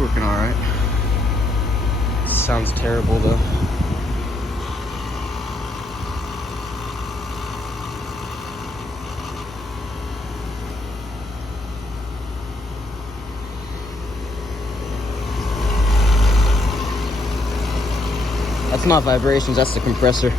working all right. Sounds terrible though. That's not vibrations, that's the compressor.